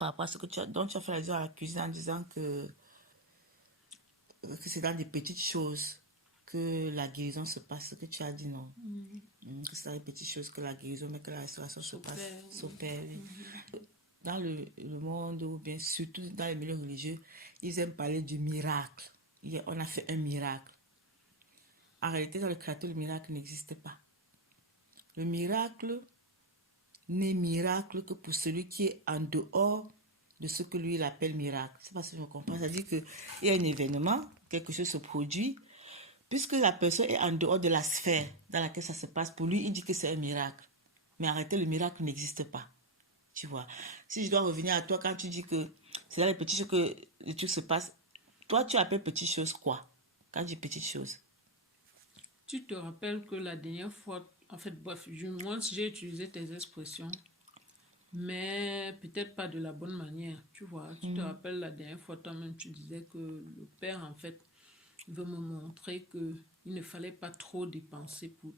par rapport à ce que donc tu as fait allusion à la cuisine en disant que c'est dans des petites choses que la guérison se passe, ce que tu as dit, non? Que c'est dans les petites choses que la guérison, mais que la restauration se passe, s'opère. Oui. Dans le monde, ou bien surtout dans les milieux religieux, ils aiment parler du miracle. On a fait un miracle. En réalité, dans le créateur, le miracle n'existe pas. Le miracle n'est miracle que pour celui qui est en dehors de ce que lui il appelle miracle. C'est pas si je me comprends. C'est-à-dire qu'il y a un événement, quelque chose se produit, puisque la personne est en dehors de la sphère dans laquelle ça se passe, pour lui, il dit que c'est un miracle. Mais en réalité, le miracle n'existe pas. Tu vois. Si je dois revenir à toi, quand tu dis que c'est dans les petites choses que le truc se passe, toi, tu appelles petites choses quoi? Quand je dis petites choses. Tu te rappelles que la dernière fois, en fait, bref, moi, j'ai utilisé tes expressions, mais peut-être pas de la bonne manière, tu vois. Tu te rappelles la dernière fois, toi-même, tu disais que le père, en fait, veut me montrer que il ne fallait pas trop dépenser pour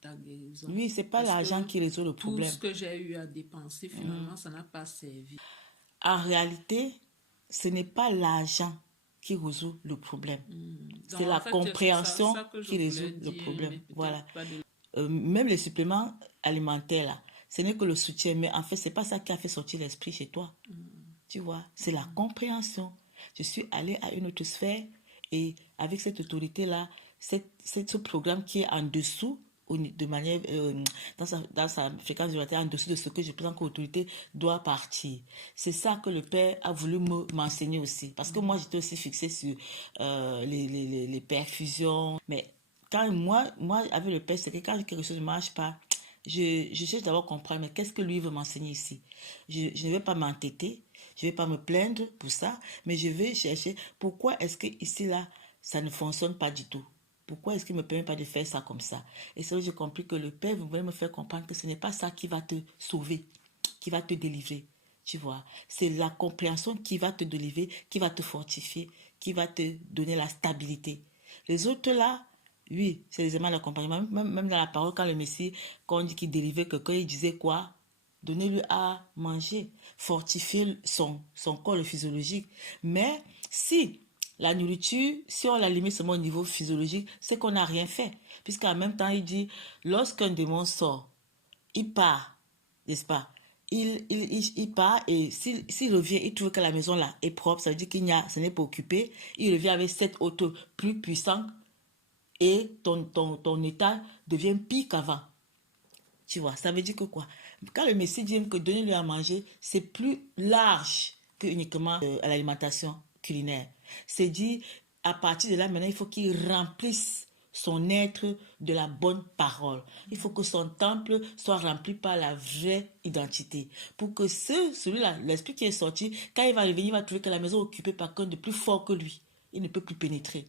ta guérison. Oui, c'est pas l'argent qui résout le problème. Tout ce que j'ai eu à dépenser, finalement, ça n'a pas servi. En réalité, ce n'est pas l'argent qui résout le problème. C'est la compréhension qui résout le problème. Voilà. Même les suppléments alimentaires, là, ce n'est que le soutien, mais en fait, c'est pas ça qui a fait sortir l'esprit chez toi. Tu vois, c'est la compréhension. Je suis allée à une autre sphère et avec cette autorité-là, ce programme qui est en dessous, de manière, dans sa fréquence vibratoire, en dessous de ce que je pense que l'autorité doit partir. C'est ça que le Père a voulu m'enseigner aussi. Parce que moi, j'étais aussi fixée sur les perfusions. Mais quand moi, avec le Père, c'est que quand quelque chose ne marche pas, je cherche d'abord à comprendre, mais qu'est-ce que lui veut m'enseigner ici? Je ne vais pas m'entêter, je ne vais pas me plaindre pour ça, mais je vais chercher pourquoi est-ce que ici, là, ça ne fonctionne pas du tout. Pourquoi est-ce qu'il ne me permet pas de faire ça comme ça? Et c'est là que j'ai compris que le Père voulait me faire comprendre que ce n'est pas ça qui va te sauver, qui va te délivrer. Tu vois, c'est la compréhension qui va te délivrer, qui va te fortifier, qui va te donner la stabilité. Les autres là, oui, c'est les éléments d'accompagnement. Même dans la parole, quand le Messie, quand on dit qu'il délivrait quelqu'un, il disait quoi? Donnez-lui à manger, fortifier son corps, le physiologique. Mais si la nourriture, si on la limite seulement au niveau physiologique, c'est qu'on n'a rien fait. Puisqu'en même temps, il dit, lorsqu'un démon sort, il part, n'est-ce pas? Il part et s'il revient, il trouve que la maison là est propre, ça veut dire ce n'est pas occupé. Il revient avec 7 autres plus puissants et ton état devient pire qu'avant. Tu vois, ça veut dire que quoi? Quand le Messie dit que donner-lui à manger, c'est plus large que uniquement à l'alimentation culinaire. C'est dit, à partir de là, maintenant, il faut qu'il remplisse son être de la bonne parole. Il faut que son temple soit rempli par la vraie identité. Pour que celui-là, l'esprit qui est sorti, quand il va revenir, il va trouver que la maison est occupée par quelqu'un de plus fort que lui. Il ne peut plus pénétrer.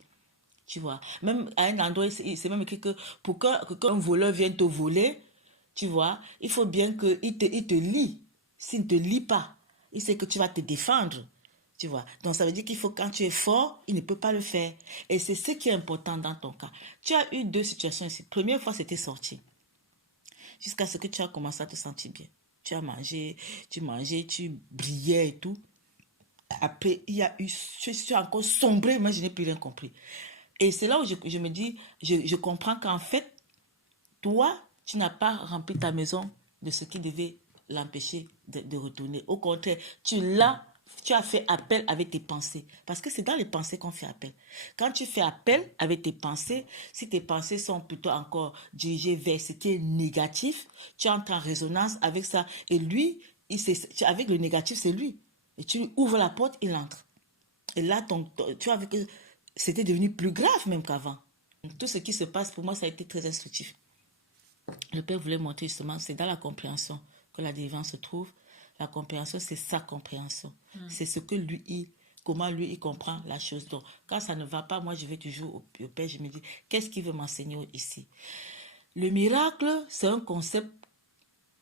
Tu vois, même à un endroit, c'est même écrit que pour qu'un voleur vienne te voler, tu vois, il faut bien qu'il te lie. S'il ne te lie pas, il sait que tu vas te défendre. Tu vois, donc ça veut dire qu'il faut, quand tu es fort, il ne peut pas le faire. Et c'est ce qui est important dans ton cas. Tu as eu 2 situations ici. Première fois, c'était sorti. Jusqu'à ce que tu as commencé à te sentir bien. Tu as mangé, tu brillais et tout. Après, il y a eu, je suis encore sombré, mais je n'ai plus rien compris. Et c'est là où je me dis, je comprends qu'en fait, toi, tu n'as pas rempli ta maison de ce qui devait l'empêcher de retourner. Au contraire, tu as fait appel avec tes pensées. Parce que c'est dans les pensées qu'on fait appel. Quand tu fais appel avec tes pensées, si tes pensées sont plutôt encore dirigées vers ce qui est négatif, tu entres en résonance avec ça. Et lui, avec le négatif, c'est lui. Et tu lui ouvres la porte, il entre. Et là, tu vois, avec c'était devenu plus grave même qu'avant. Tout ce qui se passe, pour moi, ça a été très instructif. Le Père voulait montrer justement, c'est dans la compréhension que la délivrance se trouve. La compréhension, c'est sa compréhension. C'est ce que comment lui, il comprend la chose. Donc, quand ça ne va pas, moi, je vais toujours au Père, je me dis, qu'est-ce qu'il veut m'enseigner ici? Le miracle, c'est un concept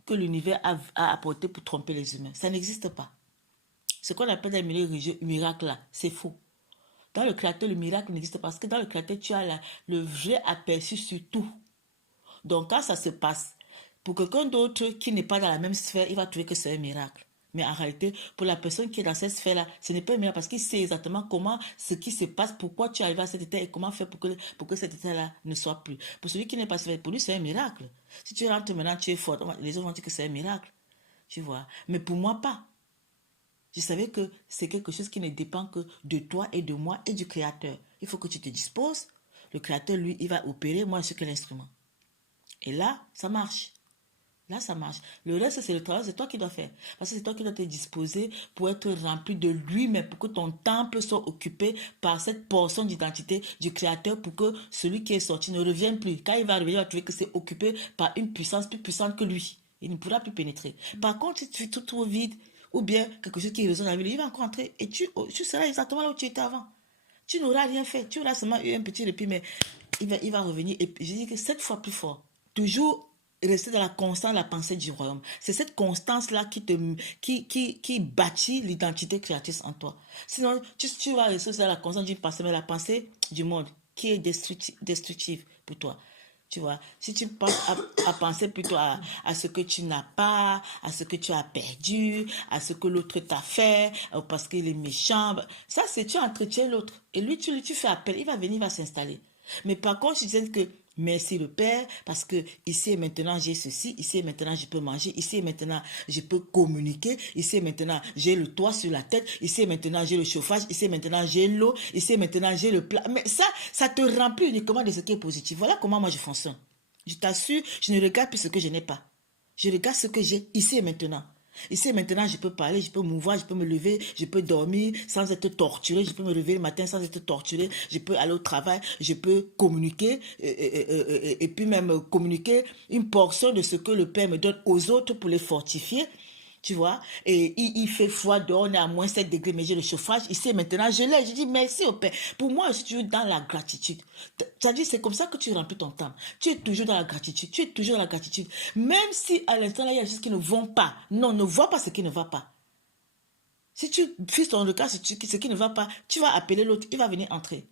que l'univers a apporté pour tromper les humains. Ça n'existe pas. Ce qu'on appelle dans les milieux religieux, miracle là, c'est faux. Dans le créateur, le miracle n'existe pas parce que dans le créateur, tu as le vrai aperçu sur tout. Donc, quand ça se passe, pour quelqu'un d'autre qui n'est pas dans la même sphère, il va trouver que c'est un miracle. Mais en réalité, pour la personne qui est dans cette sphère-là, ce n'est pas un miracle parce qu'il sait exactement comment, ce qui se passe, pourquoi tu arrives à cet état et comment faire pour que cet état-là ne soit plus. Pour celui qui n'est pas sphère, pour lui, c'est un miracle. Si tu rentres maintenant, tu es fort, les autres vont dire que c'est un miracle. Tu vois. Mais pour moi, pas. Je savais que c'est quelque chose qui ne dépend que de toi et de moi et du Créateur. Il faut que tu te disposes. Le Créateur, lui, il va opérer. Moi, je suis que l'instrument. Et là, ça marche. Là, ça marche. Le reste, c'est le travail, c'est toi qui dois faire. Parce que c'est toi qui dois te disposer pour être rempli de lui-même, pour que ton temple soit occupé par cette portion d'identité du Créateur, pour que celui qui est sorti ne revienne plus. Quand il va revenir, il va trouver que c'est occupé par une puissance plus puissante que lui. Il ne pourra plus pénétrer. Par contre, si tu fais tout trop vide, ou bien quelque chose qui résonne avec lui, il va encore entrer et tu seras exactement là où tu étais avant. Tu n'auras rien fait. Tu auras seulement eu un petit répit, mais il va revenir. Et je dis que 7 fois plus fort. Toujours rester dans la constance de la pensée du royaume. C'est cette constance-là qui bâtit l'identité créatrice en toi. Sinon, tu vas rester dans la constance d'une pensée, mais la pensée du monde qui est destructive pour toi. Tu vois, si tu penses à penser plutôt à ce que tu n'as pas, à ce que tu as perdu, à ce que l'autre t'a fait, parce qu'il est méchant, ça c'est tu entretiens l'autre. Et lui, tu fais appel, il va venir, il va s'installer. Mais par contre, je disais que merci le Père, parce que ici et maintenant j'ai ceci, ici et maintenant je peux manger, ici et maintenant je peux communiquer, ici et maintenant j'ai le toit sur la tête, ici et maintenant j'ai le chauffage, ici et maintenant j'ai l'eau, ici et maintenant j'ai le plat. Mais ça te remplit uniquement de ce qui est positif. Voilà comment moi je fonctionne. Je t'assure, je ne regarde plus ce que je n'ai pas. Je regarde ce que j'ai ici et maintenant. Ici, maintenant, je peux parler, je peux mouvoir, je peux me lever, je peux dormir sans être torturé, je peux me lever le matin sans être torturé, je peux aller au travail, je peux communiquer et puis même communiquer une portion de ce que le Père me donne aux autres pour les fortifier. Tu vois, et il fait froid dehors, on est à moins 7 degrés, mais j'ai le chauffage. Ici, maintenant, je l'ai. Je dis merci au Père. Pour moi, je suis toujours dans la gratitude. C'est-à-dire, c'est comme ça que tu remplis ton temps. Tu es toujours dans la gratitude. Tu es toujours dans la gratitude. Même si à l'instant, là, il y a des choses qui ne vont pas. Non, ne vois pas ce qui ne va pas. Si tu fixes ton regard sur ce qui ne va pas, tu vas appeler l'autre. Il va venir entrer.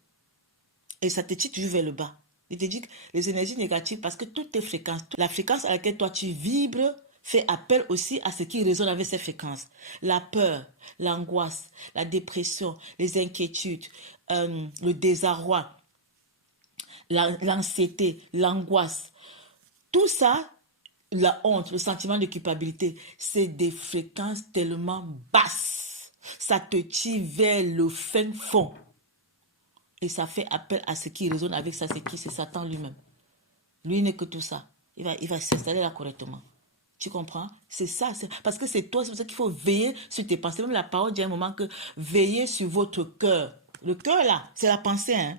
Et ça te tire toujours vers le bas. Il te dit que les énergies négatives, parce que toutes tes fréquences, la fréquence à laquelle toi tu vibres, fait appel aussi à ce qui résonne avec ces fréquences. La peur, l'angoisse, la dépression, les inquiétudes, le désarroi, l'anxiété, l'angoisse. Tout ça, la honte, le sentiment de culpabilité, c'est des fréquences tellement basses. Ça te tire vers le fin fond. Et ça fait appel à ce qui résonne avec ça, c'est Satan lui-même. Lui n'est que tout ça. Il va s'installer là correctement. Tu comprends? C'est ça. Parce que c'est toi, c'est pour ça qu'il faut veiller sur tes pensées. Même la parole dit à un moment que veillez sur votre cœur. Le cœur, là, c'est la pensée. Hein?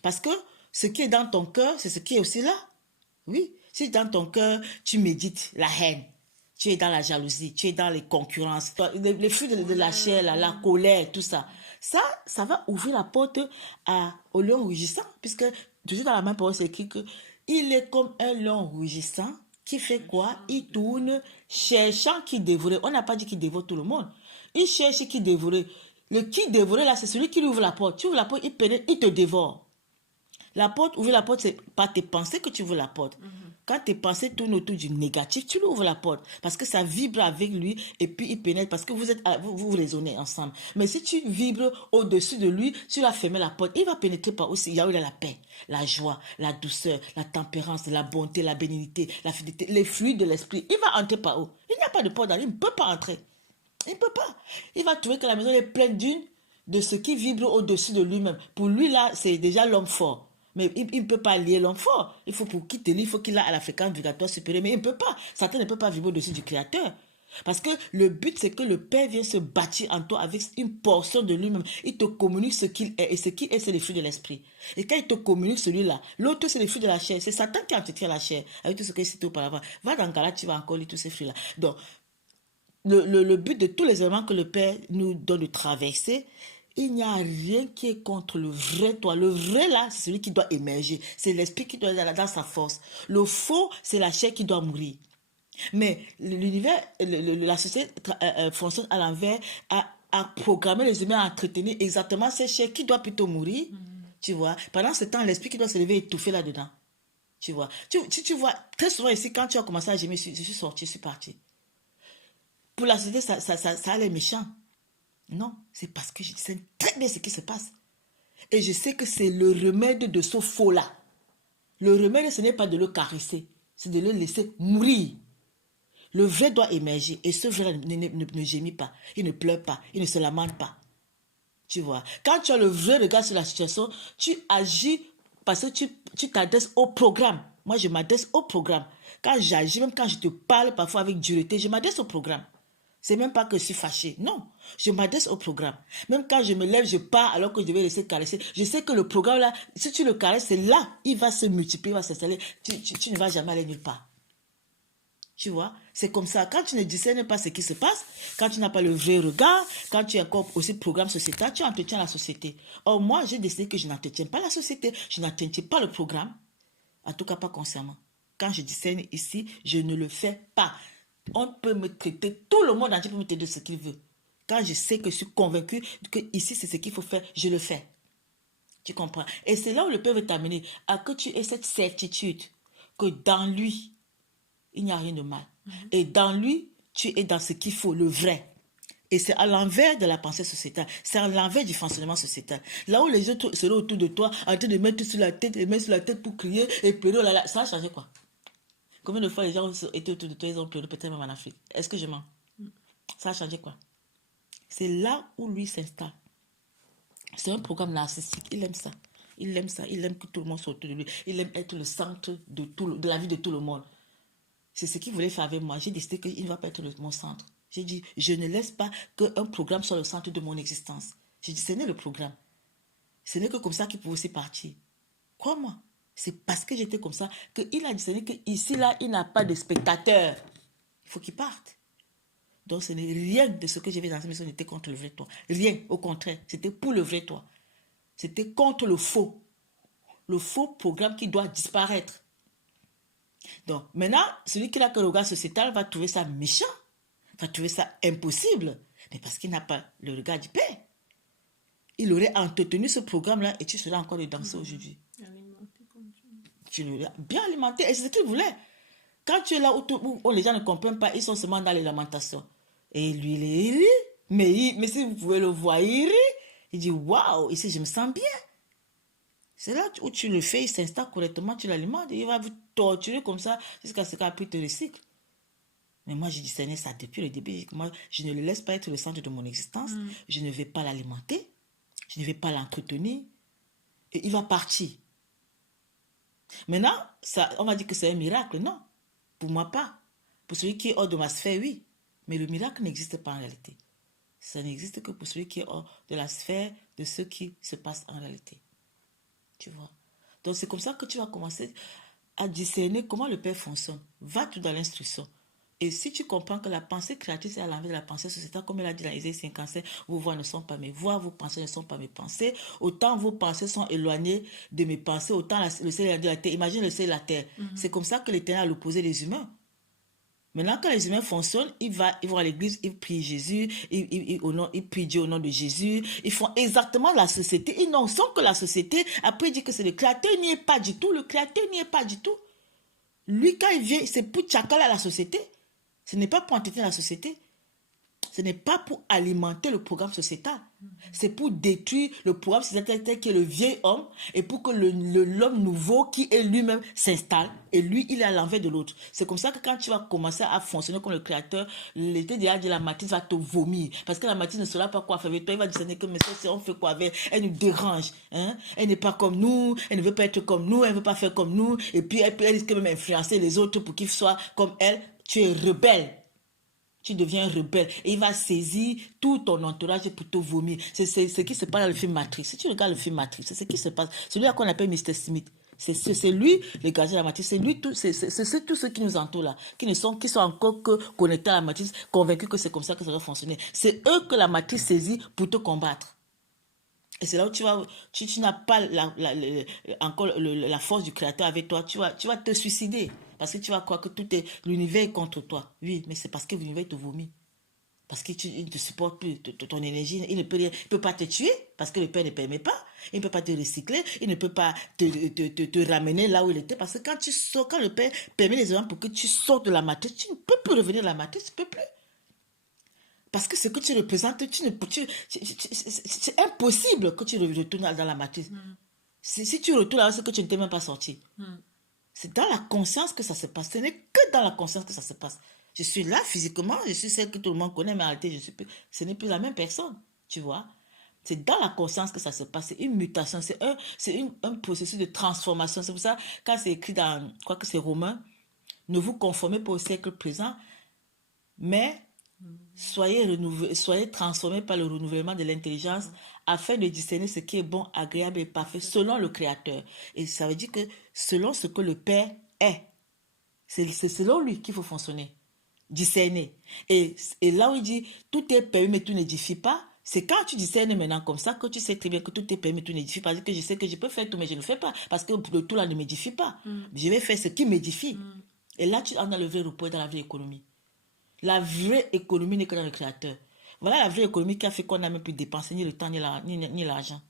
Parce que ce qui est dans ton cœur, c'est ce qui est aussi là. Oui. Si dans ton cœur, tu médites la haine, tu es dans la jalousie, tu es dans les concurrences, les fruits de la chair, la colère, tout ça. Ça va ouvrir la porte au lion rougissant. Puisque, toujours dans la même parole, c'est écrit que il est comme un lion rougissant. Qui fait quoi? Il tourne cherchant qui dévorer. On n'a pas dit qu'il dévore tout le monde. Il cherche qui dévorer. Le qui dévorer là, c'est celui qui lui ouvre la porte. Tu ouvres la porte, il pénètre, il te dévore. La porte, ouvrir la porte, c'est pas tes pensées que tu ouvres la porte. Quand tes pensées tournent autour du négatif, tu lui ouvres la porte. Parce que ça vibre avec lui et puis il pénètre parce que vous raisonnez ensemble. Mais si tu vibres au-dessus de lui, tu vas fermer la porte. Il va pénétrer par aussi. Il y a la paix, la joie, la douceur, la tempérance, la bonté, la bénignité, la fidélité, les fluides de l'esprit. Il va entrer par où? Il n'y a pas de porte dans lui. Il ne peut pas entrer. Il ne peut pas. Il va trouver que la maison est pleine de ce qui vibre au-dessus de lui-même. Pour lui, là, c'est déjà l'homme fort. Mais il ne peut pas lier l'homme fort. Il faut pour quitter lui, il faut qu'il a à la fréquence vibratoire supérieure. Mais il ne peut pas. Satan ne peut pas vibrer au-dessus du Créateur. Parce que le but, c'est que le Père vient se bâtir en toi avec une portion de lui-même. Il te communique ce qu'il est. Et ce qu'il est, c'est les fruits de l'esprit. Et quand il te communique celui-là, l'autre, c'est les fruits de la chair. C'est Satan qui entretient la chair. Avec tout ce qu'il cité auparavant. Va dans Galates, tu vas encore lire tous ces fruits-là. Donc, le but de tous les éléments que le Père nous donne de traverser, il n'y a rien qui est contre le vrai toi. Le vrai là, c'est celui qui doit émerger. C'est l'esprit qui doit être dans sa force. Le faux, c'est la chair qui doit mourir. Mais l'univers, la société fonctionne à l'envers, à programmer les humains à entretenir exactement ces chairs qui doivent plutôt mourir. Tu vois. Pendant ce temps, l'esprit qui doit se lever et étouffer là-dedans. Tu vois. Tu vois, très souvent ici, quand tu as commencé à gémir, je suis sorti, je suis parti. pour la société, ça a l'air méchant. Non, c'est parce que je sais très bien ce qui se passe. Et je sais que c'est le remède de ce faux-là. Le remède, ce n'est pas de le caresser, c'est de le laisser mourir. Le vrai doit émerger. Et ce vrai ne gémit pas, il ne pleure pas, il ne se lamente pas. Tu vois, quand tu as le vrai regard sur la situation, tu agis parce que tu t'adresses au programme. Moi, je m'adresse au programme. Quand j'agis, même quand je te parle parfois avec dureté, je m'adresse au programme. C'est même pas que je suis fâchée. Non, je m'adresse au programme. Même quand je me lève, je pars alors que je vais laisser caresser. Je sais que le programme là, si tu le caresses, c'est là, il va se multiplier, il va s'installer. Tu ne vas jamais aller nulle part. Tu vois, c'est comme ça. Quand tu ne discernes pas ce qui se passe, quand tu n'as pas le vrai regard, quand tu es encore aussi programme sociétal, tu entretiens la société. Or, moi, j'ai décidé que je n'entretiens pas la société, je n'entretiens pas le programme. En tout cas, pas consciemment. Quand je discerne ici, je ne le fais pas. On peut me traiter, tout le monde entier peut me traiter de ce qu'il veut. Quand je sais que je suis convaincu que ici c'est ce qu'il faut faire, je le fais. Tu comprends? Et c'est là où le Père veut t'amener à que tu aies cette certitude que dans lui, il n'y a rien de mal. Et dans lui, tu es dans ce qu'il faut, le vrai. Et c'est à l'envers de la pensée sociétale. C'est à l'envers du fonctionnement sociétal. Là où les autres seraient autour de toi, en train de mettre sur la tête, les mains sur la tête pour crier et pleurer, oh là là, ça a changé quoi? Combien de fois les gens étaient autour de toi, ils ont pleuré, peut-être même en Afrique. Est-ce que je mens? Ça a changé quoi? C'est là où lui s'installe. C'est un programme narcissique. Il aime ça. Il aime ça. Il aime que tout le monde soit autour de lui. Il aime être le centre de la vie de tout le monde. C'est ce qu'il voulait faire avec moi. J'ai décidé qu'il ne va pas être mon centre. J'ai dit, je ne laisse pas qu'un programme soit le centre de mon existence. J'ai dit, ce n'est le programme. Ce n'est que comme ça qu'il pouvait aussi partir. Crois-moi. C'est parce que j'étais comme ça qu'il a dit qu'ici, là, il n'a pas de spectateurs. Il faut qu'il parte. Donc, ce n'est rien de ce que j'ai fait dans cette mission n'était contre le vrai toi. Rien, au contraire. C'était pour le vrai toi. C'était contre le faux. Le faux programme qui doit disparaître. Donc, maintenant, celui qui n'a que le regard sociétal va trouver ça méchant. Va trouver ça impossible. Mais parce qu'il n'a pas le regard du Père. Il aurait entretenu ce programme-là et tu serais encore le danser aujourd'hui. Tu l'aurais bien alimenté. Et c'est ce qu'il voulait. Quand tu es là où les gens ne comprennent pas, ils sont seulement dans les lamentations. Et lui, il rit. Mais si vous pouvez le voir, il rit. Il dit, waouh, ici, je me sens bien. C'est là où tu le fais, il s'installe correctement, tu l'alimentes. Il va vous torturer comme ça jusqu'à ce qu'après, il te recycle. Mais moi, j'ai discerné ça depuis le début. Moi, je ne le laisse pas être le centre de mon existence. Je ne vais pas l'alimenter. Je ne vais pas l'entretenir. Et il va partir. Maintenant, on va dire que c'est un miracle. Non. Pour moi, pas. Pour celui qui est hors de ma sphère, oui. Mais le miracle n'existe pas en réalité. Ça n'existe que pour celui qui est hors de la sphère de ce qui se passe en réalité. Tu vois. Donc, c'est comme ça que tu vas commencer à discerner comment le Père fonctionne. Va tout dans l'instruction. Et si tu comprends que la pensée créatrice est à l'envers de la pensée sociétale, comme il a dit dans Isaïe 55, vos voix ne sont pas mes voix, vos pensées ne sont pas mes pensées. Autant vos pensées sont éloignées de mes pensées, autant le ciel et la terre. Imagine le ciel et la terre. C'est comme ça que l'Éternel a opposé les humains. Maintenant, quand les humains fonctionnent, ils vont à l'église, ils prient Jésus, ils prient Dieu au nom de Jésus. Ils font exactement la société. Ils n'en sont que la société. Après, il dit que c'est le Créateur, il n'y est pas du tout. Le Créateur n'y est pas du tout. Lui, quand il vient, c'est pour tchakala la société. Ce n'est pas pour entretenir la société. Ce n'est pas pour alimenter le programme sociétal. C'est pour détruire le programme sociétal qui est le vieil homme et pour que l'homme nouveau qui est lui-même s'installe et lui, il est à l'envers de l'autre. C'est comme ça que quand tu vas commencer à fonctionner comme le créateur, l'été de la matrice va te vomir parce que la matrice ne saura pas quoi faire avec toi. Il va dire que mais ça, on fait quoi avec elle? Elle nous dérange. Hein? Elle n'est pas comme nous. Elle ne veut pas être comme nous. Elle ne veut pas faire comme nous. Et puis, elle risque même d'influencer les autres pour qu'ils soient comme elle. Tu es rebelle. Tu deviens rebelle et il va saisir tout ton entourage pour te vomir. C'est ce qui se passe dans le film Matrix. Si tu regardes le film Matrix, c'est ce qui se passe. Celui qu'on appelle Mr. Smith. C'est lui, le gardien de la matrice. C'est lui, c'est tous ceux qui nous entourent là, qui sont encore que connectés à la matrice, convaincus que c'est comme ça que ça va fonctionner. C'est eux que la matrice saisit pour te combattre. Et c'est là où tu n'as pas encore la force du créateur avec toi. Tu vas te suicider. Parce que tu vas croire que l'univers est contre toi. Oui, mais c'est parce que l'univers te vomit. Parce qu'il ne te supporte plus, ton énergie. Il ne peut pas te tuer, parce que le Père ne permet pas. Il ne peut pas te recycler. Il ne peut pas te ramener là où il était. Parce que quand le Père permet les événements pour que tu sortes de la matrice, tu ne peux plus revenir de la matrice. Tu ne peux plus. Parce que ce que tu représentes, c'est impossible que tu retournes dans la matrice. Si tu retournes là, c'est que tu ne t'es même pas sorti. C'est dans la conscience que ça se passe. Ce n'est que dans la conscience que ça se passe. Je suis là physiquement, je suis celle que tout le monde connaît, mais en réalité, ce n'est plus la même personne. Tu vois? C'est dans la conscience que ça se passe. C'est une mutation, c'est un processus de transformation. C'est pour ça, quand c'est écrit dans, je crois que c'est Romain, ne vous conformez pas au siècle présent, mais soyez transformés par le renouvellement de l'intelligence afin de discerner ce qui est bon, agréable et parfait selon le Créateur. Et ça veut dire que selon ce que le Père est, c'est selon lui qu'il faut fonctionner, discerner. Et là où il dit tout est permis mais tout n'édifie pas, c'est quand tu discernes maintenant comme ça que tu sais très bien que tout est permis mais tout n'édifie pas. Parce que je sais que je peux faire tout mais je ne le fais pas parce que le tout là ne m'édifie pas. Je vais faire ce qui m'édifie. Et là tu entres dans le vrai repos et dans la vraie économie. La vraie économie n'est que dans le Créateur. Voilà la vraie économie qui a fait qu'on n'a même plus dépensé ni le temps ni l'argent.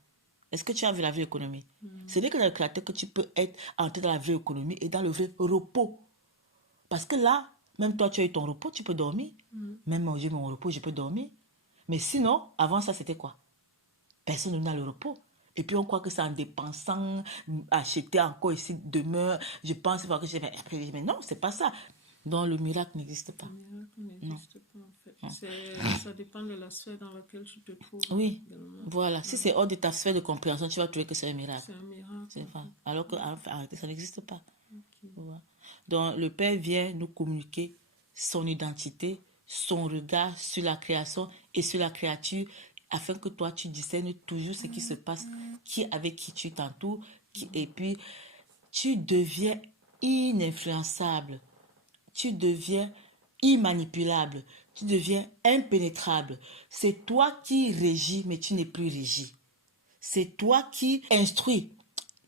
Est-ce que tu as vu la vraie économie? Ce n'est que dans le Créateur que tu peux entrer dans la vraie économie et dans le vrai repos. Parce que là, même toi, tu as eu ton repos, tu peux dormir. Même moi, j'ai mon repos, je peux dormir. Mais sinon, avant ça, c'était quoi? Personne n'a le repos. Et puis on croit que c'est en dépensant, acheter encore ici demain. Je pense pas que j'ai... Mais non, c'est pas ça. Donc le miracle n'existe pas. Le miracle n'existe pas en fait. Ça dépend de la sphère dans laquelle tu te trouves. Oui, voilà. Si c'est hors de ta sphère de compréhension, tu vas trouver que c'est un miracle. C'est un miracle. C'est vrai. Alors que en réalité, ça n'existe pas. Voilà. Donc le Père vient nous communiquer son identité, son regard sur la création et sur la créature, afin que toi tu discernes toujours ce qui se passe, avec qui tu t'entoures, et puis tu deviens ininfluençable. Tu deviens immanipulable, tu deviens impénétrable. C'est toi qui régis, mais tu n'es plus régi. C'est toi qui instruis.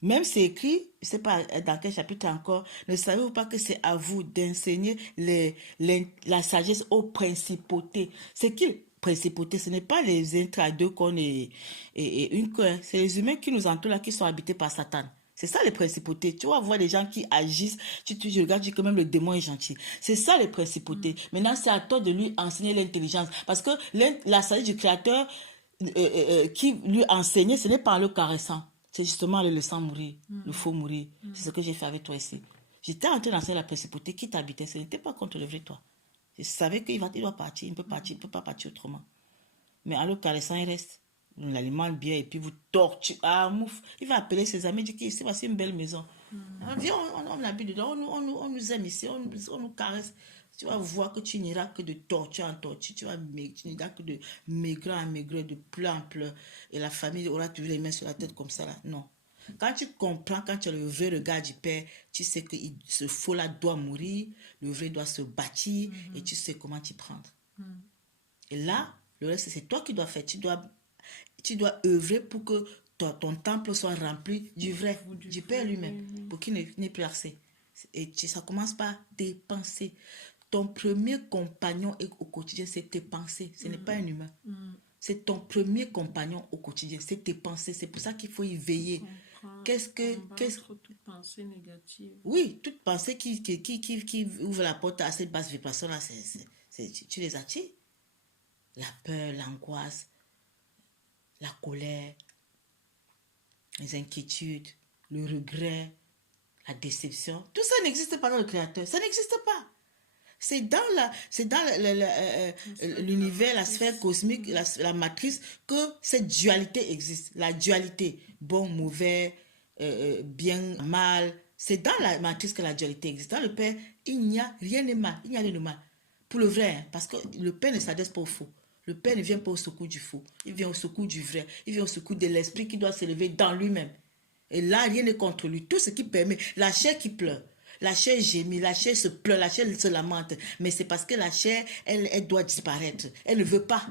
Même c'est écrit, je ne sais pas dans quel chapitre encore, ne savez-vous pas que c'est à vous d'enseigner la sagesse aux principautés? C'est qui principautés? Ce n'est pas les intradeux qu'on est et une coeur. C'est les humains qui nous entourent là, qui sont habités par Satan. C'est ça les principautés. Tu vas voir des gens qui agissent, tu regardes, tu dis que même le démon est gentil. C'est ça les principautés. Maintenant, c'est à toi de lui enseigner l'intelligence. Parce que la sagesse du Créateur qui lui enseignait, ce n'est pas en le caressant. C'est justement en le laissant mourir, le faux mourir. C'est ce que j'ai fait avec toi ici. J'étais en train d'enseigner la principauté qui t'habitait. Ce n'était pas contre le vrai toi. Je savais qu'il doit partir, il ne peut peut pas partir autrement. Mais en le caressant, il reste. On l'alimente bien et puis vous torturez. Ah, mouf. Il va appeler ses amis, il dit que c'est une belle maison. Viens, on habite dedans, on nous aime ici, on nous caresse. Tu vas voir que tu n'iras que de torture en torture, tu n'iras que de maigreur en maigreur, de pleurs en pleurs. Et la famille aura toujours les mains sur la tête comme ça là. Non. Quand tu comprends, quand tu as le vrai regard du Père, tu sais que ce faux-là doit mourir, le vrai doit se bâtir et tu sais comment t'y prendre. Et là, le reste, c'est toi qui dois faire. Tu dois œuvrer pour que ton temple soit rempli du vrai, du Père lui-même, pour qu'il n'ait plus accès. Et ça commence par dépenser. Ton premier compagnon au quotidien, c'est tes pensées. Ce n'est pas un humain. C'est ton premier compagnon au quotidien, c'est tes pensées. C'est pour ça qu'il faut y veiller. Toute pensée négative. Oui, toute pensée qui ouvre la porte à cette basse vibration-là, tu les attires. La peur, l'angoisse, la colère, les inquiétudes, le regret, la déception. Tout ça n'existe pas dans le Créateur. Ça n'existe pas. C'est dans l'univers, la sphère cosmique, la matrice, que cette dualité existe. La dualité, bon, mauvais, bien, mal. C'est dans la matrice que la dualité existe. Dans le Père, il n'y a rien de mal. Il n'y a rien de mal. Pour le vrai, hein, parce que le Père ne s'adresse pas au faux. Le Père ne vient pas au secours du faux. Il vient au secours du vrai. Il vient au secours de l'esprit qui doit s'élever dans lui-même. Et là, rien n'est contre lui. Tout ce qui permet, la chair qui pleure, la chair gémit, la chair se pleure, la chair se lamente. Mais c'est parce que la chair, elle doit disparaître. Elle ne veut pas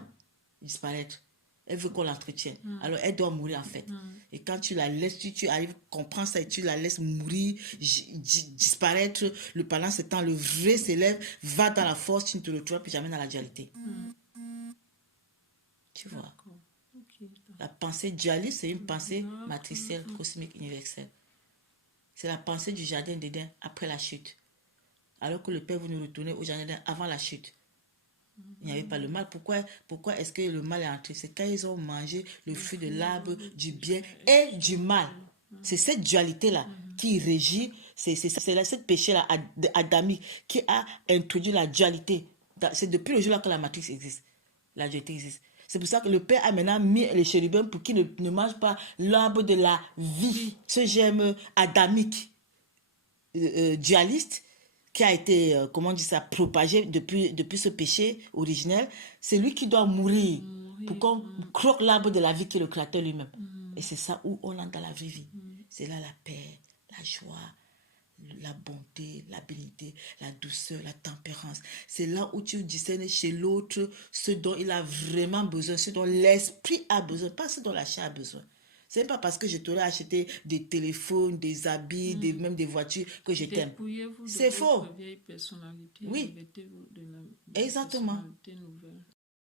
disparaître. Elle veut qu'on l'entretienne. Alors, elle doit mourir en fait. Et quand tu la laisses, tu arrives, comprends ça et tu la laisses mourir, disparaître. Pendant ce temps, le vrai s'élève, va dans la force, tu ne te retrouves plus jamais dans la dualité. Tu vois. La pensée dualiste, c'est une pensée matricielle, cosmique, universelle. C'est la pensée du jardin d'Éden après la chute. Alors que le Père vous nous retournez au jardin d'Éden avant la chute. Il n'y avait pas le mal. Pourquoi est-ce que le mal est entré? C'est quand ils ont mangé le fruit de l'arbre du bien et du mal. C'est cette dualité-là qui régit, c'est cette péché-là adamique qui a introduit la dualité. C'est depuis le jour-là que la matrice existe. La dualité existe. C'est pour ça que le Père a maintenant mis les chérubins pour qu'ils ne mangent pas l'arbre de la vie. Ce germe adamique, dualiste, qui a été, comment on dit ça, propagé depuis ce péché originel, c'est lui qui doit mourir pour qu'on croque l'arbre de la vie qui est le Créateur lui-même. Et c'est ça où on entre dans la vraie vie. C'est là la paix, la joie, la bonté, la bénité, la douceur, la tempérance. C'est là où tu discernes chez l'autre ce dont il a vraiment besoin, ce dont l'esprit a besoin, pas ce dont la chair a besoin. Ce n'est pas parce que je t'aurais acheté des téléphones, des habits, même des voitures que je t'aime. C'est faux. Oui, exactement.